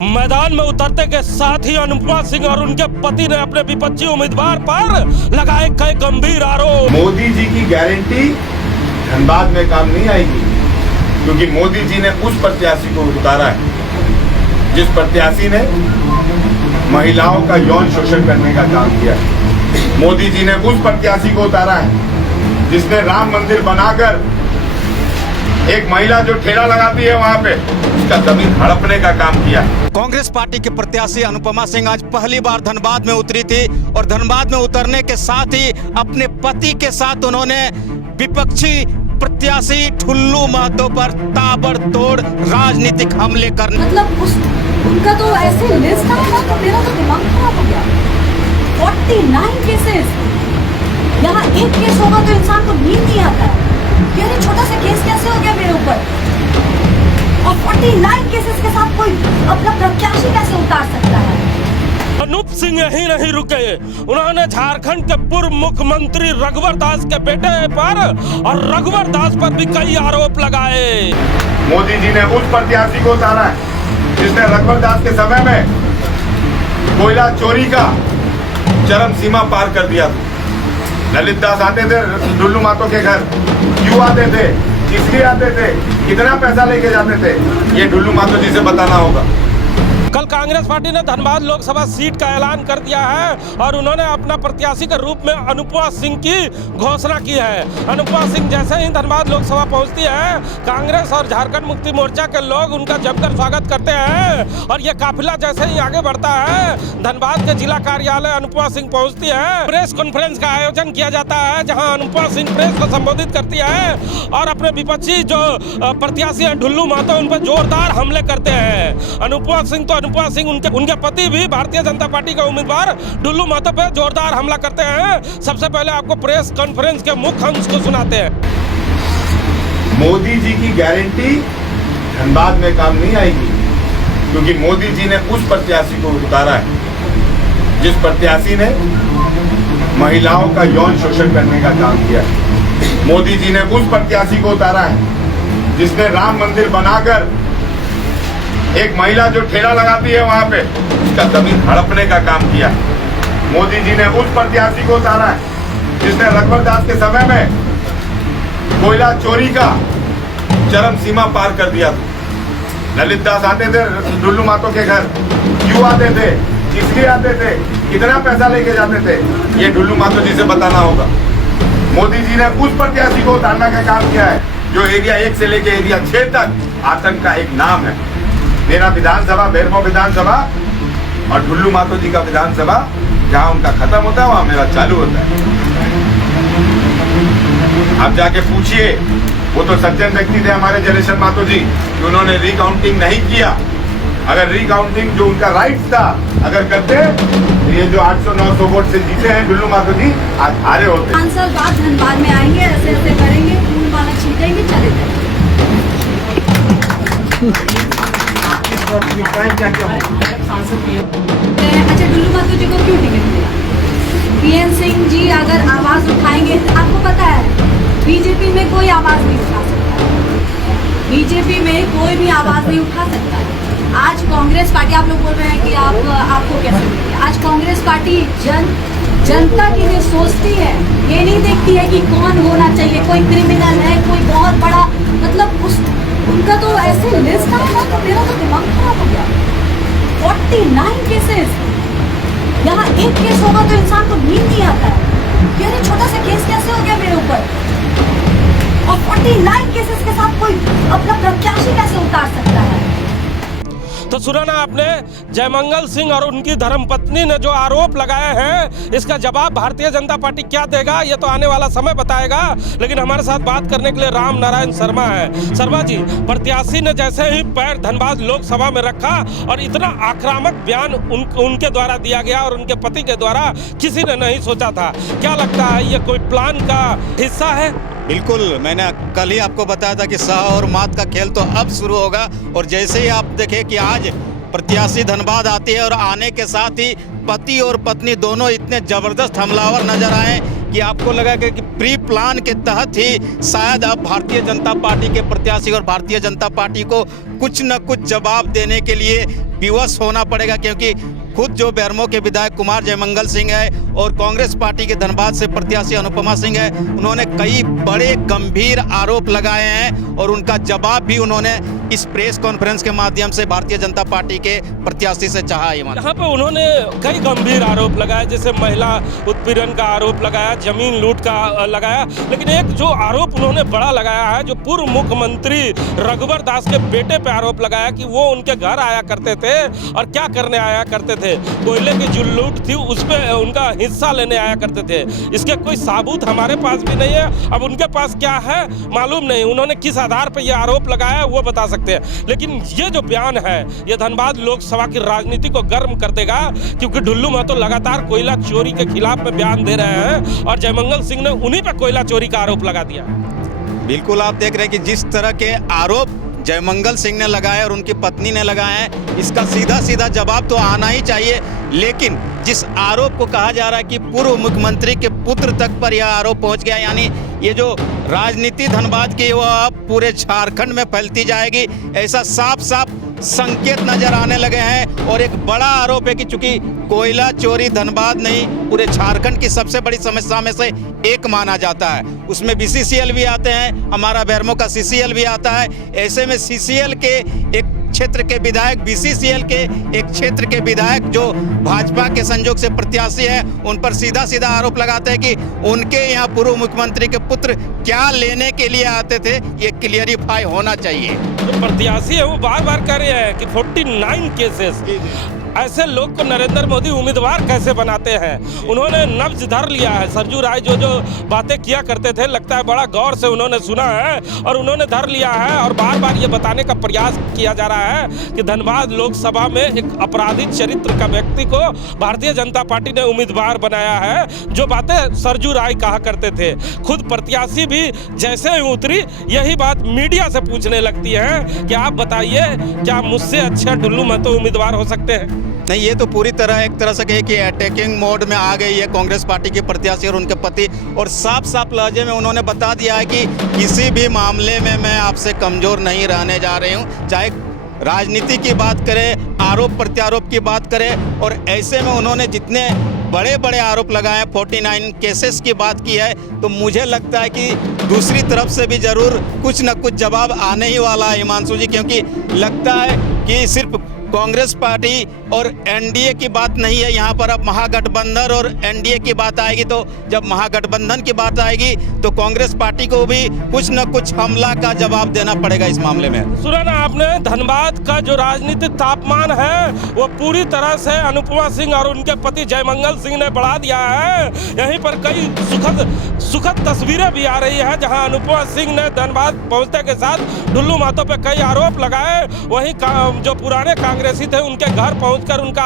मैदान में उतरते के साथ ही अनुपमा सिंह और उनके पति ने अपने विपक्षी उम्मीदवार पर लगाए कई गंभीर आरोप। मोदी जी की गारंटी धनबाद में काम नहीं आएगी, क्योंकि मोदी जी ने उस प्रत्याशी को उतारा है जिस प्रत्याशी ने महिलाओं का यौन शोषण करने का काम किया। मोदी जी ने उस प्रत्याशी को उतारा है जिसने राम मंदिर बनाकर एक महिला जो ठेला लगाती है वहां पे उसका जमीन हड़पने का काम किया। कांग्रेस पार्टी के प्रत्याशी अनुपमा सिंह आज पहली बार धनबाद में उतरी थी और धनबाद में उतरने के साथ ही अपने पति के साथ उन्होंने विपक्षी प्रत्याशी ठुल्लू महतो पर ताबड़तोड़ राजनीतिक हमले करने मतलब उनका तो ऐसे लिस्ट था ना, तो मेरा तो दिमाग खराब हो गया। 49 केसेस, यहाँ एक केस होगा तो इंसान को नींद नहीं आता है। ये छोटा सा केस कैसे हो गया मेरे ऊपर, और 49 केसेस के साथ कोई अपना प्रत्याशी कैसे उतार सकता है। अनूप सिंह यही नहीं रुके, उन्होंने झारखंड के पूर्व मुख्यमंत्री रघुवर दास के बेटे पर और रघुवर दास पर भी कई आरोप लगाए। मोदी जी ने उस प्रत्याशी को उतारा है जिसने रघुवर दास के समय में कोयला चोरी का चरम सीमा पार कर दिया था। ललित दास आते थे ठुल्लू महतो के घर, क्यों आते थे, किसलिए आते थे, कितना पैसा लेके जाते थे, ये ठुल्लू महतो जी से बताना होगा। कल कांग्रेस पार्टी ने धनबाद लोकसभा सीट का ऐलान कर दिया है और उन्होंने अपना प्रत्याशी के रूप में अनुपमा सिंह की घोषणा की है। अनुपमा सिंह जैसे ही धनबाद लोकसभा पहुंचती है, कांग्रेस और झारखंड मुक्ति मोर्चा के लोग उनका जमकर स्वागत करते हैं और ये काफिला जैसे ही आगे बढ़ता है, धनबाद के जिला कार्यालय अनुपमा सिंह पहुंचती है। प्रेस कॉन्फ्रेंस का आयोजन किया जाता है जहाँ अनुपमा सिंह प्रेस को संबोधित करती है और अपने विपक्षी जो प्रत्याशी है ठुल्लू महतो उन पर जोरदार हमले करते हैं। अनुपमा सिंह उनके पति भी भारतीय जनता पार्टी के उम्मीदवार ठुल्लू महतो पे जोरदार हमला करते हैं। सबसे पहले आपको प्रेस कॉन्फ्रेंस के मुख्य अंश को सुनाते हैं। मोदी जी की गारंटी धनबाद में काम नहीं आएगी, क्योंकि मोदी जी ने उस प्रत्याशी को उतारा है जिस प्रत्याशी ने महिलाओं का यौन शोषण करने का काम किया। मोदी जी ने उस प्रत्याशी को उतारा है जिसने राम मंदिर बनाकर एक महिला जो ठेला लगाती है वहां पे उसका जमीन हड़पने का काम किया। मोदी जी ने उस प्रत्याशी को उतारा है जिसने रघुवर दास के समय में कोयला चोरी का चरम सीमा पार कर दिया था। ललित दास आते थे ठुल्लू महतो के घर, क्यों आते थे, किसलिए आते थे, कितना पैसा लेके जाते थे, ये ठुल्लू महतो जी से बताना होगा। मोदी जी ने उस प्रत्याशी को उतारने का काम किया है जो एरिया 1 से लेके एरिया 6 तक आतंक का एक नाम है। मेरा विधानसभा भैरव विधानसभा और ठुल्लू महतो जी का विधानसभा जहाँ उनका खत्म होता है वहाँ मेरा चालू होता है। आप जाके पूछिए, वो तो सज्जन व्यक्ति थे हमारे जलेश्वर महतो जी कि उन्होंने रिकाउंटिंग नहीं किया। अगर रिकाउंटिंग जो उनका राइट था अगर करते तो ये जो 800-900 वोट से जीते हैं ठुल्लू महतो जी आज हारे होते। 5 साल बाद धनबाद में आएंगे, ऐसे ऐसे करेंगे, फूल माला छीटेंगे, चले जाएंगे। अच्छा, ठुल्लू महतो जी को क्यों टिकट मिला? पीएन सिंह जी अगर आवाज उठाएंगे, आपको पता है बीजेपी में कोई आवाज नहीं उठा सकता, बीजेपी में कोई भी आवाज नहीं उठा सकता। आज कांग्रेस पार्टी, आप लोग बोल रहे हैं कि आपको कैसे मिली, आज कांग्रेस पार्टी जनता के लिए सोचती है, ये नहीं देखती है कि कौन होना चाहिए, कोई क्रिमिनल है, कोई बहुत बड़ा, मतलब उनका तो ऐसे लिस्ट था ना, तो मेरा तो दिमाग खराब हो गया। 49 केसेस, यहाँ एक केस होगा तो इंसान को नींद नहीं आता है। ये छोटा सा केस कैसे हो गया मेरे ऊपर, और 49 केसेस के साथ कोई अपना प्रत्याशी कैसे उतार सकता है। तो सुना ना आपने, जयमंगल सिंह और उनकी धर्मपत्नी ने जो आरोप लगाए हैं, इसका जवाब भारतीय जनता पार्टी क्या देगा ये तो आने वाला समय बताएगा। लेकिन हमारे साथ बात करने के लिए राम नारायण शर्मा है। शर्मा जी, प्रत्याशी ने जैसे ही पैर धनबाद लोकसभा में रखा और इतना आक्रामक बयान उनके द्वारा दिया गया और उनके पति के द्वारा किसी ने नहीं सोचा था। क्या लगता है ये कोई प्लान का हिस्सा है? बिल्कुल, मैंने कल ही आपको बताया था कि सह और मात का खेल तो अब शुरू होगा। और जैसे ही आप देखें कि आज प्रत्याशी धनबाद आती है और आने के साथ ही पति और पत्नी दोनों इतने जबरदस्त हमलावर नजर आए कि आपको लगा कि प्री प्लान के तहत ही शायद अब भारतीय जनता पार्टी के प्रत्याशी और भारतीय जनता पार्टी को कुछ न कुछ जवाब देने के लिए विवश होना पड़ेगा, क्योंकि खुद जो बेरमो के विधायक कुमार जयमंगल सिंह है और कांग्रेस पार्टी के धनबाद से प्रत्याशी अनुपमा सिंह है, उन्होंने कई बड़े गंभीर आरोप लगाए हैं और उनका जवाब भी उन्होंने इस प्रेस कॉन्फ्रेंस के माध्यम से भारतीय जनता पार्टी के प्रत्याशी से चाहा। यहाँ पे उन्होंने कई गंभीर आरोप लगाए, जैसे महिला उत्पीड़न का आरोप लगाया, जमीन लूट का लगाया, लेकिन एक जो आरोप उन्होंने बड़ा लगाया है, जो पूर्व मुख्यमंत्री रघुवर दास के बेटे पे आरोप लगाया कि वो उनके घर आया करते थे और क्या करने आया करते थे, कोयले की जो लूट थी उस पे उनका हिस्सा लेने आया करते थे। इसके कोई सबूत हमारे पास भी नहीं है, अब उनके पास क्या है मालूम नहीं, उन्होंने किस आधार पर यह आरोप लगाया वो बता सकते हैं। लेकिन ये जो बयान है ये धनबाद लोकसभा की राजनीति को गर्म कर देगा, क्योंकि ढुल्लू महतो लगातार कोयला चोरी के खिलाफ में बयान दे रहे हैं और जयमंगल सिंह ने उन्हीं पर कोयला चोरी का आरोप लगा दिया। बिल्कुल, आप देख रहे हैं कि जिस तरह के आरोप जयमंगल सिंह ने लगाए और उनकी पत्नी ने लगाए हैं, इसका सीधा सीधा जवाब तो आना ही चाहिए। लेकिन जिस आरोप को कहा जा रहा है कि पूर्व मुख्यमंत्री के पुत्र तक पर यह आरोप पहुंच गया, यानी ये जो राजनीति धनबाद की वो अब पूरे झारखंड में फैलती जाएगी, ऐसा साफ साफ संकेत नजर आने लगे हैं। और एक बड़ा आरोप है कि चूंकि कोयला चोरी धनबाद नहीं पूरे झारखंड की सबसे बड़ी समस्या में से एक माना जाता है, उसमें बीसीसीएल भी आते हैं, हमारा बेरमो का सीसीएल भी आता है। ऐसे में सीसीएल के एक क्षेत्र के विधायक, बीसीसीएल के एक क्षेत्र के विधायक जो भाजपा के संजोग से प्रत्याशी है, उन पर सीधा सीधा आरोप लगाते हैं कि उनके यहाँ पूर्व मुख्यमंत्री के पुत्र क्या लेने के लिए आते थे, ये क्लियरिफाई होना चाहिए। जो प्रत्याशी है वो बार बार कह रहे हैं कि 49 केसेस, ऐसे लोग को नरेंद्र मोदी उम्मीदवार कैसे बनाते हैं। उन्होंने नब्ज धर लिया है, सरजू राय जो बातें किया करते थे लगता है बड़ा गौर से उन्होंने सुना है और उन्होंने धर लिया है और बार बार ये बताने का प्रयास किया जा रहा है कि धनबाद लोकसभा में एक अपराधी चरित्र का व्यक्ति को भारतीय जनता पार्टी ने उम्मीदवार बनाया है। जो बातें सरजू राय कहा करते थे, खुद प्रत्याशी भी जैसे ही उतरी यही बात मीडिया से पूछने लगती है कि आप बताइए क्या मुझसे अच्छा ढुल्लू महतो उम्मीदवार हो सकते हैं। नहीं, ये तो पूरी तरह एक तरह से कहे कि अटैकिंग मोड में आ गई है कांग्रेस पार्टी के प्रत्याशी और उनके पति, और साफ साफ लहजे में उन्होंने बता दिया है कि किसी भी मामले में मैं आपसे कमजोर नहीं रहने जा रही हूँ, चाहे राजनीति की बात करें, आरोप प्रत्यारोप की बात करें। और ऐसे में उन्होंने जितने बड़े बड़े आरोप लगाए हैं, 49 केसेस की बात की है, तो मुझे लगता है कि दूसरी तरफ से भी जरूर कुछ न कुछ जवाब आने ही वाला है हिमांशु जी, क्योंकि लगता है कि सिर्फ कांग्रेस पार्टी और एनडीए की बात नहीं है यहाँ पर, अब महागठबंधन और एनडीए की बात आएगी, तो जब महागठबंधन की बात आएगी तो कांग्रेस पार्टी को भी कुछ न कुछ हमला का जवाब देना पड़ेगा इस मामले में। सुना ना आपने, धनबाद का जो राजनीतिक तापमान है वो पूरी तरह से अनुपमा सिंह और उनके पति जयमंगल सिंह ने बढ़ा दिया है। यहीं पर कई सुखद तस्वीरें भी आ रही है जहां अनुपमा सिंह ने धनबाद पहुंचने के साथ ढुल्लू महतो पे कई आरोप लगाए, वहीं जो पुराने कांग्रेसी थे उनके घर पहुंचकर उनका